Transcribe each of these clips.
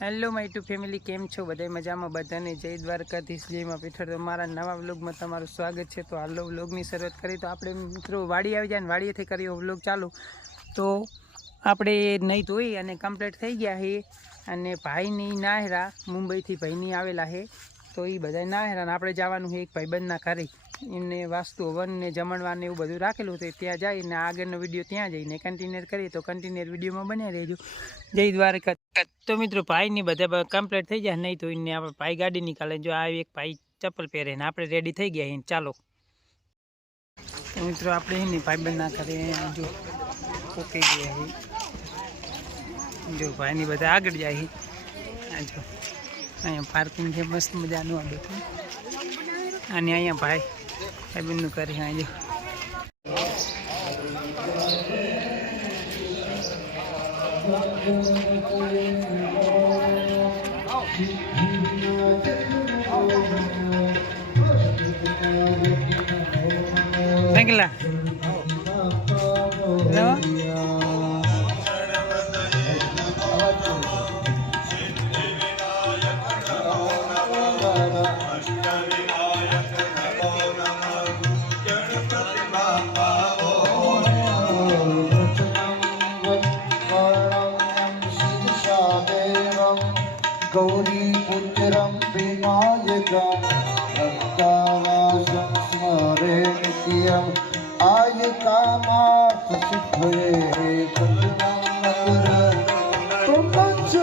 Hello my two family, કેમ છો? બધા મજામાં? બધાને જય દ્વારકાધીશ, જય માં પીઠળ. તો મારા નવા વ્લોગમાં તમારું સ્વાગત છે. તો હાલો વ્લોગની શરૂઆત કરી. તો આપણે મિત્રો વાડી આવી જાય ને વાડીએથી કરીએ વ્લોગ ચાલુ. તો આપણે નહીં ધોઈ અને કમ્પ્લીટ થઈ ગયા છે. અને ભાઈની નાહેરા મુંબઈથી ભાઈની આવેલા છે. તો એ બધા નાહેરા આપણે જવાનું છે એક ભાઈબંધના ઘરે. એમને વાસ્તુ હવનને જમણવારને એવું બધું રાખેલું હતું. ત્યાં જઈને આગળનો વિડીયો ત્યાં જઈને કન્ટિન્યુ કરીએ. તો કન્ટિન્યુ વિડીયોમાં બન્યા રહેજો. જય દ્વારકા. તો મિત્રો ભાઈની બધા કમ્પ્લીટ થઈ જાય નહીં તો એને આપણે ભાઈ ગાડી નીકાળે. જો આ એક ભાઈ ચપ્પલ પહેરે ને આપણે રેડી થઈ ગયા એને. ચાલો તો મિત્રો આપણે એની ભાઈબંધના ઘરે જો પોકી ગયા છે. જો ભાઈની બધા આગળ જાય છે. જો અહીંયા પાર્કિંગ છે મસ્ત મજાનું આ બધું. અને અહીંયા ભાઈબંધનું ઘરે અહીંયા Tranquila. ¿No? गौरी पुत्रं विनायकं भक्तावासं स्मरे नित्यम् आयकामार्थ सिद्धये पद्मं नगर तुमच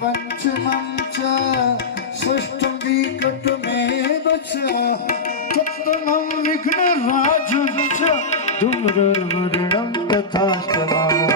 पंचमं च षष्ठं विकटमेव च सप्तमं विघ्नराजं च धूम्रवर्णं तथाष्टमम्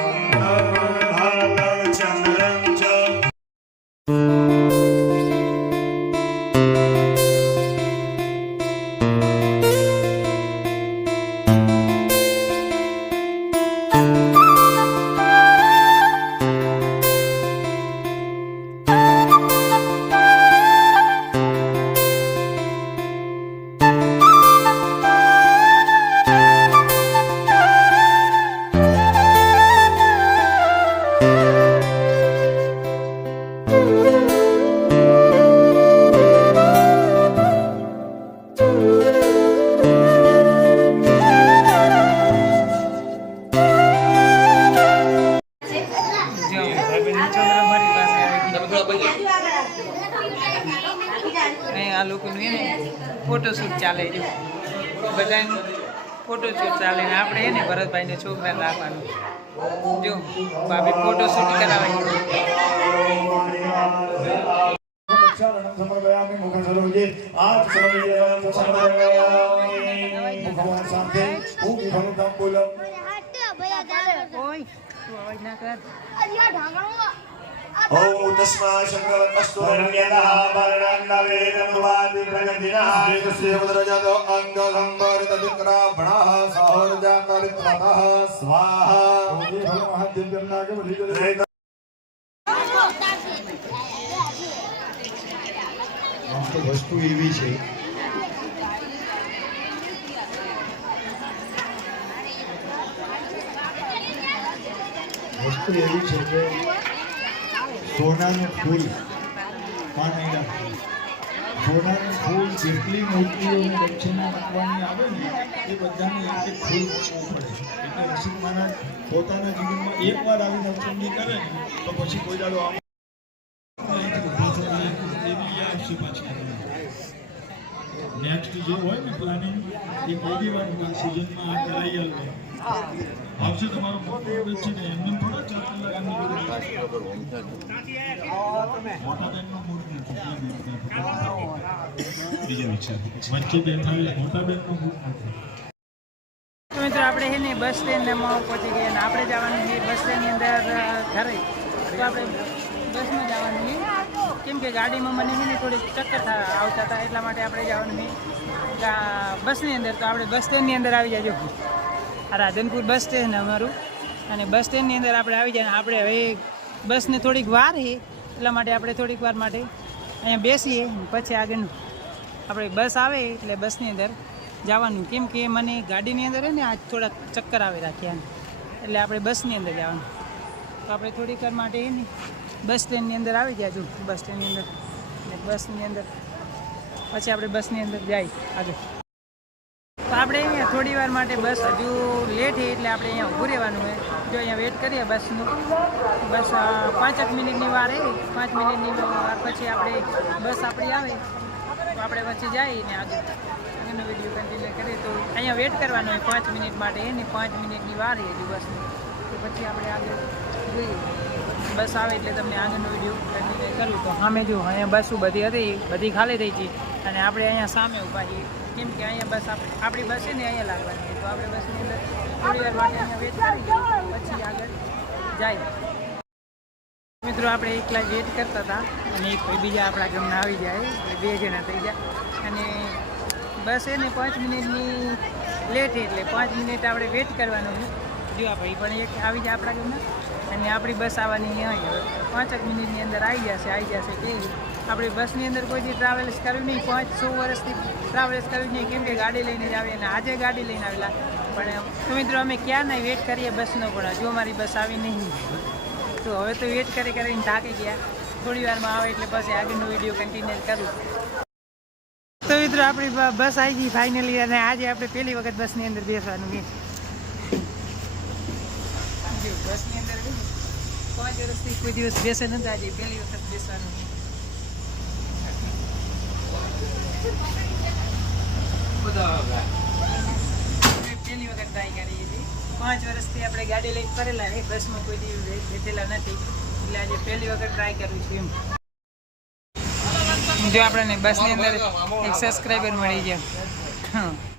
આ લોકોનું એને ફોટોશૂટ ચાલે છે. બધાનું ફોટોશૂટ ચાલે ને આપણે એને ભરતભાઈને છોકરા રાખવાનું. જો ભાભી ફોટોશૂટ કરાવે. ओम तस्मा शंकरस्तुरण्यतः वर्णन्नवेदनुवादि प्रगतिनः देवस्य उदरजतो अंगसंवर्धितविक्राभणः सहृदयकरित्रतः स्वाहा वस्तु एवी છે વસ્તુ એવી છે કે સોનાનું ફૂલ પાનેલા સોનાનું ફૂલ જેટલી મૂર્તિઓને દક્ષિણા મૂકવાની આવે ને એ બધાને એક એક ફૂલ મૂકવું પડે. એટલે રસિક મહારાજ પોતાના જીવનમાં એકવાર આવીને અવસરની કરે ને તો પછી કોઈ દાડો નેક્સ્ટ જે હોય ને પ્લાનિંગ એ કોઈ વાર સિઝનમાં કરાઈ આવે આવશે. તમારો મોટો છે ને એમને થોડા 4 કલાકની મોટા બેનનો મૂડ નથી બીજા વિચાર વચ્ચે બેઠા મોટા બેનનો મૂડ નથી. તો મિત્રો આપણે છે ને બસ સ્ટેન્ડમાં પહોંચી ગયા અને આપણે જવાનું છે બસ સ્ટેન્ડની અંદર ઘરે. તો આપણે બસમાં જવાનું છે કેમ કે ગાડીમાં મને છે ને થોડીક ચક્કર આવતા હતા એટલા માટે આપણે જવાનું છે બસની અંદર. તો આપણે બસ સ્ટેન્ડની અંદર આવી જાજો. આ રાધનપુર બસ સ્ટેન્ડ અમારું અને બસ સ્ટેન્ડની અંદર આપણે આવી જાય. આપણે હવે બસને થોડીક વાર છે એટલા માટે આપણે થોડીક વાર માટે અહીંયા બેસીએ પછી આગળનું આપણે બસ આવે એટલે બસની અંદર જવાનું. કેમ કે મને ગાડીની અંદર ને આજ થોડા ચક્કર આવે રાખ્યા એટલે આપણે બસની અંદર જવાનું. તો આપણે થોડીક વાર માટે ને બસ સ્ટેન્ડની અંદર આવી જાજો. બસ સ્ટેન્ડની અંદર બસની અંદર પછી આપણે બસની અંદર જાય આગળ. તો આપણે અહીંયા થોડી વાર માટે બસ હજુ લેટ છે એટલે આપણે અહીંયા ઊભું રહેવાનું હોય. જો અહીંયા વેટ કરીએ બસનું. બસ 5 મિનિટની વાર છે. 5 મિનિટની વાર પછી આપણે બસ આપણી આવે તો આપણે વચ્ચે જઈએ ને આગળનો વિડીયો કન્ટિન્યુ કરીએ. તો અહીંયા વેટ કરવાનો હોય 5 મિનિટ માટે એની 5 મિનિટની વાર છે હજુ બસની. તો પછી આપણે આગળ જોઈએ બસ આવે એટલે તમને આગળનો વિડીયો કન્ટિન્યુ કરું. તો સામે જો અહીંયા બસો બધી હતી બધી ખાલી થઈ છે અને આપણે અહીંયા સામે ઊભા છીએ. કેમ કે અહીંયા બસ આપણી બસ છે ને અહીંયા લાગવાની છે. તો આપણે બસની અંદર થોડી વાર માટે અહીંયા વેટ કરી પછી આગળ જાય. મિત્રો આપણે એકલા વેટ કરતા હતા અને એક ભાઈ બીજા આપણા ગામના આવી જાય એટલે 2 જણા થઈ જાય અને બસ એને 5 મિનિટની લેટ એટલે 5 મિનિટ આપણે વેટ કરવાનું છે. જો આ ભાઈ પણ એક આવી જાય આપણા ગામના અને આપણી બસ આવવાની અહીં હવે 5 મિનિટની અંદર આવી જશે કે આપણી બસની અંદર કોઈથી ટ્રાવેલ્સ કર્યું નહીં. 500 વર્ષથી ટ્રાવેલ્સ કર્યું નહીં કેમ કે ગાડી લઈને જ આવીએ અને આજે ગાડી લઈને આવેલા. પણ તો મિત્રો અમે ક્યાં નહીં વેટ કરીએ બસનો પણ હજુ અમારી બસ આવી નહીં. તો હવે તો વેટ કરીને થાકી ગયા. થોડી વારમાં આવે એટલે પછી આગળનો વિડીયો કન્ટિન્યુ કરું. તો મિત્રો આપણી બસ આવી ગઈ ફાઇનલી અને આજે આપણે પહેલી વખત બસની અંદર બેસવાનું છે. બસની અંદર 5 વર્ષથી કોઈ દિવસ બેસે નથી, આજે પહેલી વખત બેસવાનું છે. પહેલી વખત ટ્રાય કરી હતી. 5 વર્ષથી આપણે ગાડી લઈને ફરેલા છે, બસમાં કોઈ દિવસ બેઠેલા નથી એટલે આજે પહેલી વખત ટ્રાય કર્યું છે એમ. જો આપણને બસની અંદર એક સબસ્ક્રાઈબર મળી ગયા.